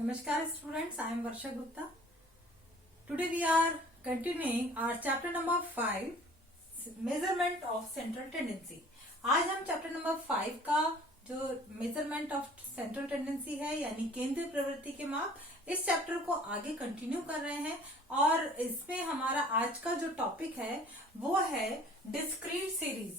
Namaskar students, I am Varsha Gupta. Today we are continuing our chapter number 5, measurement of central tendency. आज हम chapter number 5 का जो measurement of central tendency है यानी केंद्रीय प्रवृत्ति के माप, इस चैप्टर को आगे कंटिन्यू कर रहे हैं और इसमें हमारा आज का जो टॉपिक है वो है डिस्क्रीट सीरीज।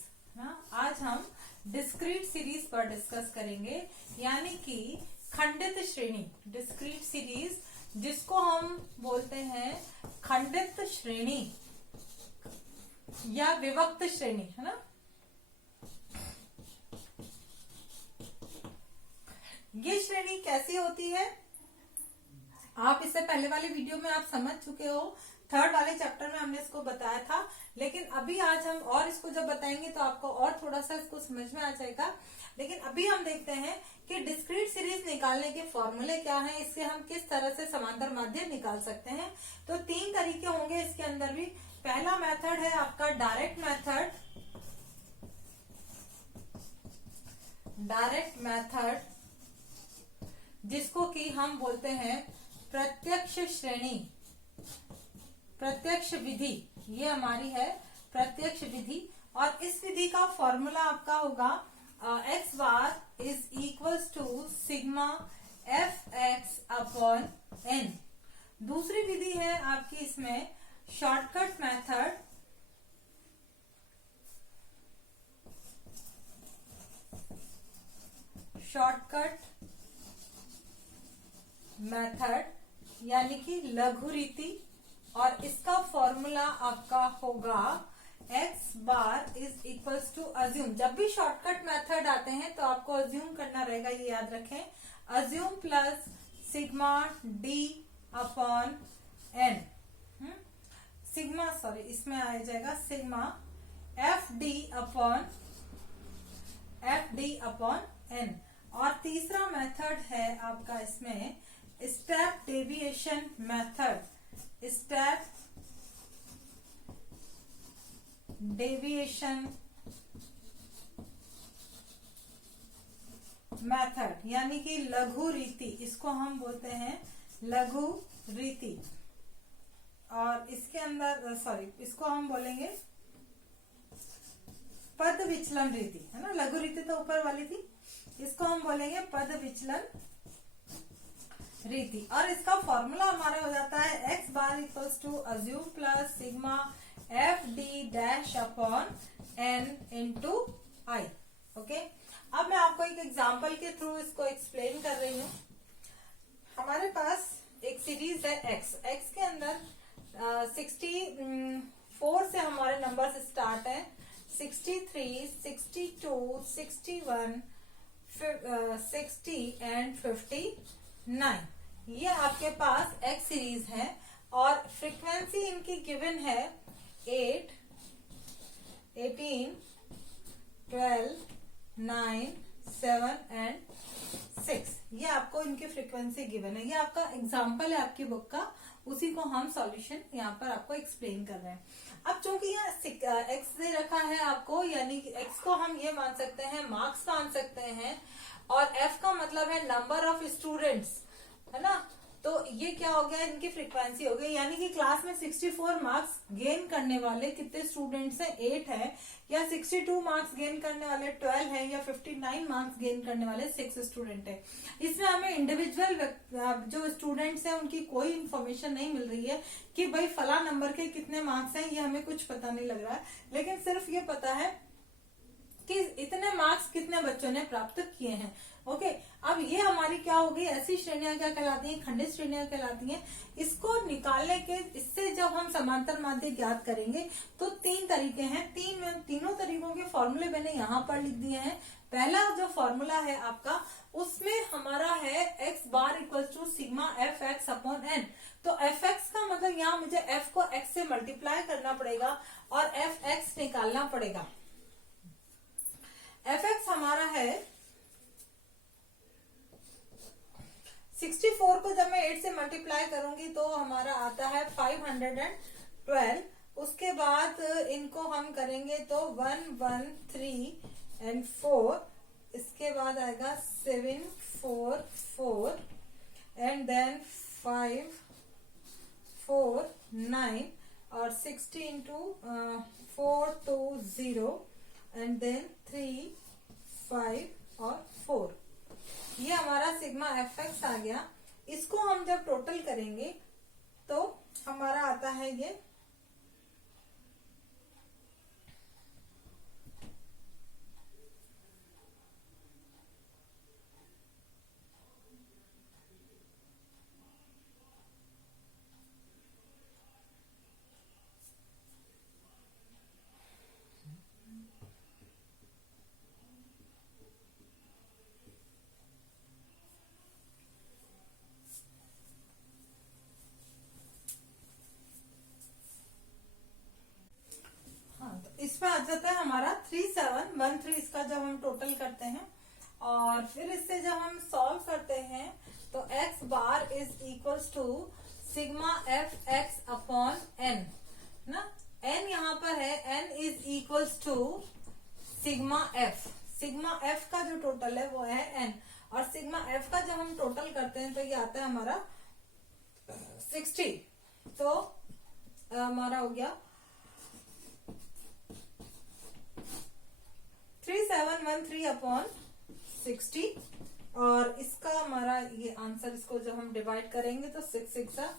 आज हम डिस्क्रीट सीरीज पर डिस्कस करेंगे यानी कि खंडित श्रेणी, डिस्क्रीट सीरीज जिसको हम बोलते हैं खंडित श्रेणी या विभक्त श्रेणी, है ना। ये श्रेणी कैसी होती है आप इससे पहले वाले वीडियो में आप समझ चुके हो, थर्ड वाले चैप्टर में हमने इसको बताया था, लेकिन अभी आज हम और इसको जब बताएंगे तो आपको और थोड़ा सा इसको समझ में आ जाएगा। लेकिन अभी हम देखते हैं कि डिस्क्रीट सीरीज निकालने के फॉर्मूले क्या हैं, इससे हम किस तरह से समांतर माध्य निकाल सकते हैं। तो 3 तरीके होंगे इसके अंदर भी। पहला मेथड है आपका डायरेक्ट मेथड, जिसको कि हम बोलते हैं प्रत्यक्ष श्रेणी, प्रत्यक्ष विधि। ये हमारी है प्रत्यक्ष विधि और इस विधि का फॉर्मूला आपका होगा x bar is equals to sigma f x upon n. दूसरी विधि है आपकी इसमें शॉर्टकट मेथड यानी कि लघु रीति और इसका फॉर्मूला आपका होगा x bar is equals to assume. जब भी शॉर्टकट मेथड आते हैं तो आपको अज्यूम करना रहेगा, ये याद रखें। Assume plus sigma d upon n, इसमें आ जाएगा sigma f d upon n. और तीसरा मेथड है आपका इसमें स्टेप डेविएशन मेथड, यानी कि लघु रीति, इसको हम बोलते हैं लघु रीति। और इसके अंदर इसको हम बोलेंगे पद विचलन रीति, है ना। लघु रीति तो ऊपर वाली थी, इसको हम बोलेंगे पद विचलन रीति। और इसका फॉर्मूला हमारा हो जाता है x bar equals to assume plus sigma f d dash upon n into i. Okay, अब मैं आपको एक एग्जांपल के थ्रू इसको एक्सप्लेन कर रही हूँ। हमारे पास एक सीरीज है x के अंदर 64 से हमारे नंबर स्टार्ट है, 63, 62, 61, 60 एंड 59। ये आपके पास x सीरीज है और फ्रीक्वेंसी इनकी गिवन है 8, 18, 12, 9, 7 एंड 6। ये आपको इनकी फ्रीक्वेंसी गिवन है। ये आपका एग्जाम्पल है आपकी बुक का, उसी को हम सॉल्यूशन यहाँ पर आपको एक्सप्लेन कर रहे हैं। अब चूंकि यहाँ x दे रखा है आपको, यानी कि x को हम ये मान सकते हैं मार्क्स मान सकते हैं और f का मतलब है नंबर ऑफ स्टूडेंट्स, है ना। तो ये क्या हो गया, इनकी फ्रीक्वेंसी हो गई। यानी कि क्लास में 64 मार्क्स गेन करने वाले कितने स्टूडेंट्स हैं, 8 है, या 62 मार्क्स गेन करने वाले 12 है, या 59 मार्क्स गेन करने वाले 6 स्टूडेंट है। इसमें हमें इंडिविजुअल जो स्टूडेंट्स हैं उनकी कोई इंफॉर्मेशन नहीं मिल रही है कि भाई फला नंबर के कितने मार्क्स हैं, ये हमें कुछ पता नहीं लग रहा है, लेकिन सिर्फ ये पता है कि इतने मार्क्स कितने बच्चों ने प्राप्त किए हैं। ओके, अब ये हमारी क्या होगी, ऐसी श्रेणियां क्या कहलाती हैं, खंडित श्रेणियां कहलाती हैं। इसको निकालने के, इससे जब हम समांतर माध्य ज्ञात करेंगे तो 3 तरीके हैं। तीनों तरीकों के फॉर्मूले मैंने यहाँ पर लिख दिए हैं। पहला जो फॉर्मूला है आपका, उसमें हमारा है x bar equal to sigma f x upon n. तो एफ एक्स का मतलब यहाँ मुझे f को x से मल्टीप्लाई करना पड़ेगा और एफ एक्स निकालना पड़ेगा। एफ एक्स हमारा है 64 को जब मैं 8 से मल्टीप्लाई करूंगी तो हमारा आता है 512। उसके बाद इनको हम करेंगे तो 1, 1, 3 एंड 4, इसके बाद आएगा 7, 4, 4 एंड देन 5 4 9 और 60 इंटू 4 2 0 एंड देन 3 5 और 4। ये हमारा सिग्मा एफ एक्स आ गया। इसको हम जब टोटल करेंगे तो हमारा आता है ये इसमें आ जाता है हमारा 3713। इसका जब हम टोटल करते हैं और फिर इससे जब हम सॉल्व करते हैं तो x bar is equals to sigma f x upon n ना। n यहाँ पर है, n is equals to sigma f. Sigma f का जो टोटल है वो है n, और सिग्मा एफ का जब हम टोटल करते हैं तो ये आता है हमारा 60। तो हमारा हो गया 3713 अपॉन 60, और इसका हमारा ये आंसर, इसको जब हम डिवाइड करेंगे तो 6 6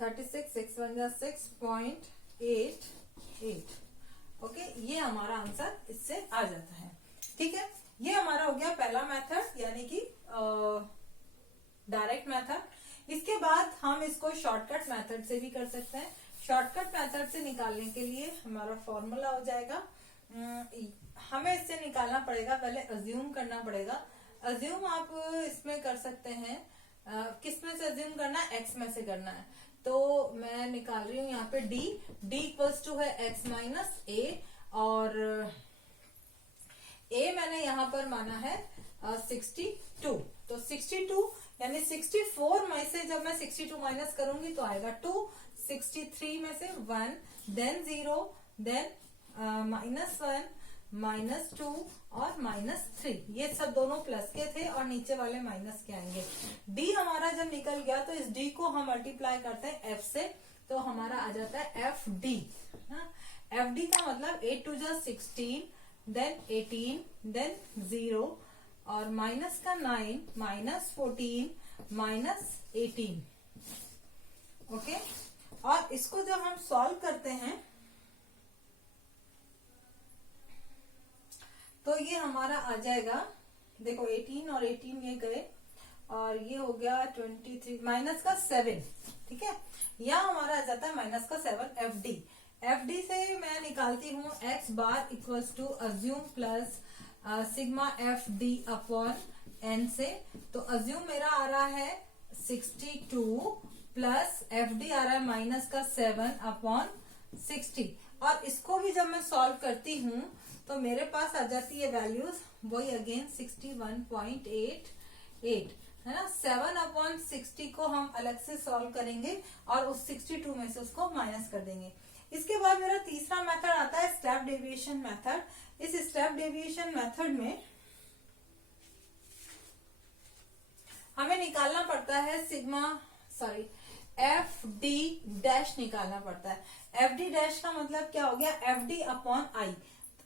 36 6 1 6.88। ओके, ये हमारा आंसर इससे आ जाता है। ठीक है, ये हमारा हो गया पहला मेथड यानी कि डायरेक्ट मेथड। इसके बाद हम इसको शॉर्टकट मेथड से भी कर सकते हैं। शॉर्टकट मेथड से निकालने के लिए हमारा फॉर्मूला हो जाएगा, हमें इससे निकालना पड़ेगा, पहले अज्यूम करना पड़ेगा। अज्यूम आप इसमें कर सकते हैं, किस में से अज्यूम करना है, एक्स में से करना है। तो मैं निकाल रही हूँ यहाँ पे डी इक्वल्स टू है एक्स माइनस ए, और ए मैंने यहाँ पर माना है 62। तो 62 यानी 64 में से जब मैं 62 माइनस करूंगी तो आएगा 2, 63 में से 1, देन 0, देन -1, -2 और -3। ये सब दोनों प्लस के थे और नीचे वाले माइनस के आएंगे। डी हमारा जब निकल गया तो इस डी को हम मल्टीप्लाई करते हैं एफ से, तो हमारा आ जाता है एफ डी। एफ डी का मतलब 8 2 जा 16, देन 18, देन 0 और माइनस का 9, -14, -18। ओके, और इसको जब हम सॉल्व करते हैं तो ये हमारा आ जाएगा, देखो 18 और 18 ये गए और ये हो गया 23 माइनस का 7। ठीक है, यहाँ हमारा आ जाता है माइनस का 7 एफ डी। एफ डी से मैं निकालती हूँ x bar equals to assume plus sigma f d upon n से। तो अज्यूम मेरा आ रहा है 62 प्लस एफ डी आ रहा है माइनस का 7 अपॉन 60, और इसको भी जब मैं सॉल्व करती हूँ तो मेरे पास आ जाती है वैल्यूज वही अगेन 61.88 है ना। 7 अपॉन 60 को हम अलग से सॉल्व करेंगे और उस 62 में से उसको माइनस कर देंगे। इसके बाद मेरा तीसरा मेथड आता है स्टेप डेविएशन मेथड। इस स्टेप डेविएशन मेथड में हमें निकालना पड़ता है एफ डी डैश निकालना पड़ता है। एफ डी डैश का मतलब क्या हो गया, F d upon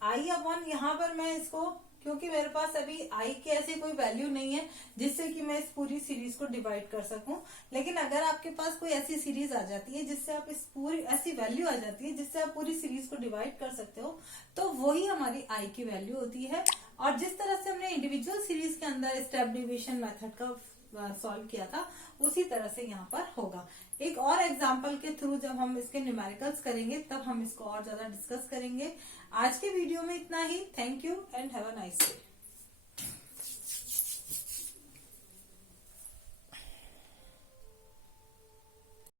I upon, यहाँ पर मैं इसको, क्योंकि मेरे पास अभी आई की ऐसी कोई वैल्यू नहीं है जिससे कि मैं इस पूरी सीरीज को डिवाइड कर सकूं, लेकिन अगर आपके पास कोई ऐसी सीरीज आ जाती है जिससे आप इस पूरी, ऐसी वैल्यू आ जाती है जिससे आप पूरी सीरीज को डिवाइड कर सकते हो, तो वही हमारी आई की वैल्यू होती है। और जिस तरह से हमने इंडिविजुअल सीरीज के अंदर स्टेप डेविएशन मेथड का सॉल्व किया था उसी तरह से यहाँ पर होगा। एक और एग्जाम्पल के थ्रू जब हम इसके न्यूमेरिकल्स करेंगे तब हम इसको और ज्यादा डिस्कस करेंगे। आज के वीडियो में इतना ही। Thank you and have a nice day.